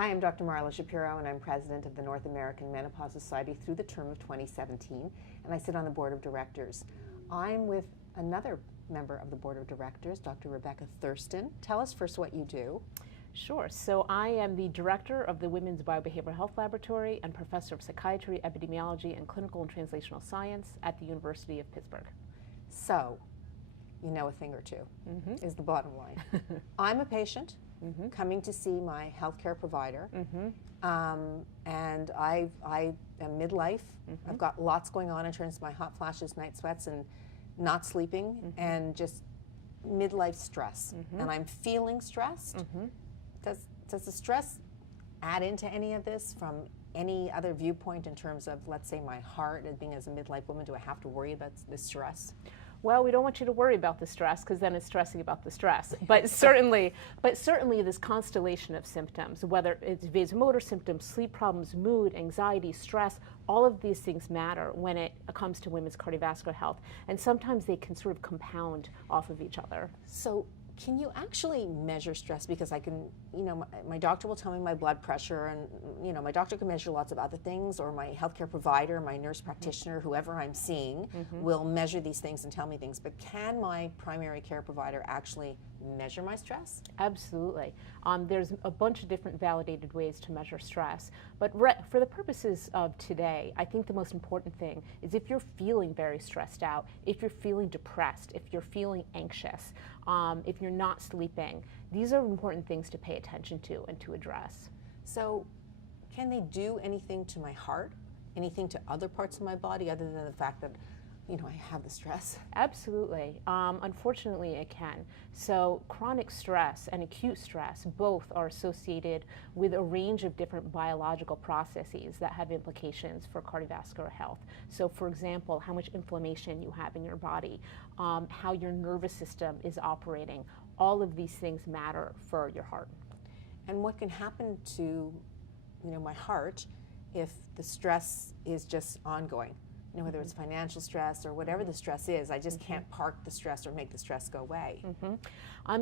Hi, I'm Dr. Marla Shapiro, and I'm president of the North American Menopause Society through the term of 2017, and I sit on the board of directors. I'm with another member of the board of directors, Dr. Rebecca Thurston. Tell us first what you do. Sure. So I am the director of the Women's Biobehavioral Health Laboratory and professor of psychiatry, epidemiology, and clinical and translational science at the University of Pittsburgh. So, you know a thing or two, is the bottom line. I'm a patient coming to see my healthcare provider, and I am midlife. I've got lots going on in terms of my hot flashes, night sweats, and not sleeping, and just midlife stress. And I'm feeling stressed. Does the stress add into any of this from any other viewpoint in terms of, let's say, my heart and being as a midlife woman? Do I have to worry about the stress? Well, we don't want you to worry about the stress because then it's stressing about the stress. But certainly this constellation of symptoms, whether it's vasomotor symptoms, sleep problems, mood, anxiety, stress, all of these things matter when it comes to women's cardiovascular health. And sometimes they can sort of compound off of each other. So can you actually measure stress? Because I can, my doctor will tell me my blood pressure, and my doctor can measure lots of other things, or my healthcare provider, my nurse practitioner, whoever I'm seeing, will measure these things and tell me things. But can my primary care provider actually measure my stress? Absolutely. There's a bunch of different validated ways to measure stress. But for the purposes of today, I think the most important thing is if you're feeling very stressed out, if you're feeling depressed, if you're feeling anxious, if you're not sleeping, these are important things to pay attention to and to address. So can they do anything to my heart, anything to other parts of my body other than the fact that I have the stress? Absolutely. Unfortunately, it can. So chronic stress and acute stress both are associated with a range of different biological processes that have implications for cardiovascular health. So for example, how much inflammation you have in your body, how your nervous system is operating, all of these things matter for your heart. And what can happen to my heart if the stress is just ongoing? Whether it's financial stress or whatever the stress is, I just can't park the stress or make the stress go away.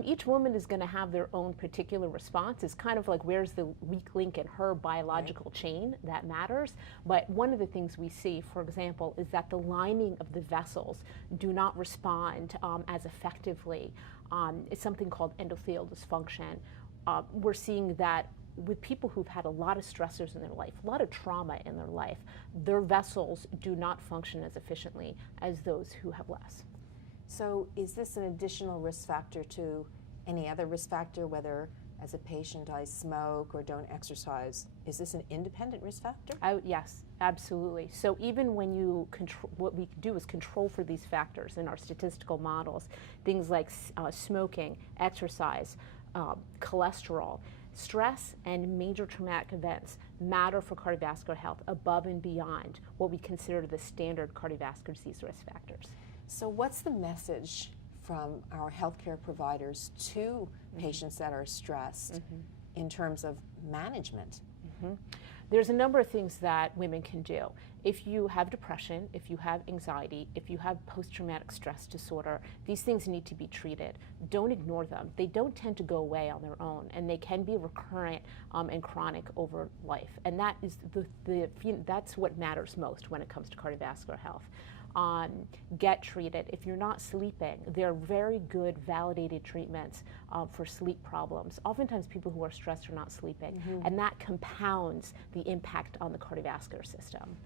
Each woman is going to have their own particular response. It's kind of like where's the weak link in her biological chain that matters. But one of the things we see, for example, is that the lining of the vessels do not respond as effectively. It's something called endothelial dysfunction. We're seeing that with people who've had a lot of stressors in their life, a lot of trauma in their life, their vessels do not function as efficiently as those who have less. So is this an additional risk factor to any other risk factor, whether as a patient I smoke or don't exercise? Is this an independent risk factor? Yes, absolutely. So even when you control, what we do is control for these factors in our statistical models, things like smoking, exercise, cholesterol. Stress and major traumatic events matter for cardiovascular health above and beyond what we consider the standard cardiovascular disease risk factors. So what's the message from our healthcare providers to patients that are stressed in terms of management? There's a number of things that women can do. If you have depression, if you have anxiety, if you have post-traumatic stress disorder, these things need to be treated. Don't ignore them. They don't tend to go away on their own, and they can be recurrent and chronic over life. And that is that's what matters most when it comes to cardiovascular health. Get treated. If you're not sleeping, there are very good validated treatments for sleep problems. Oftentimes people who are stressed are not sleeping, and that compounds the impact on the cardiovascular system.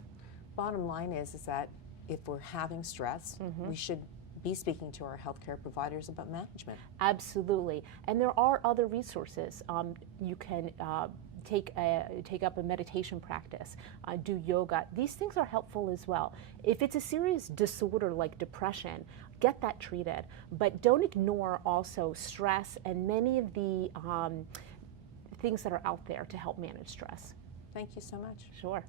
Bottom line is that if we're having stress, we should be speaking to our healthcare providers about management. Absolutely. And there are other resources. You can take up a meditation practice, do yoga. These things are helpful as well. If it's a serious disorder like depression, get that treated. But don't ignore also stress and many of the things that are out there to help manage stress. Thank you so much. Sure.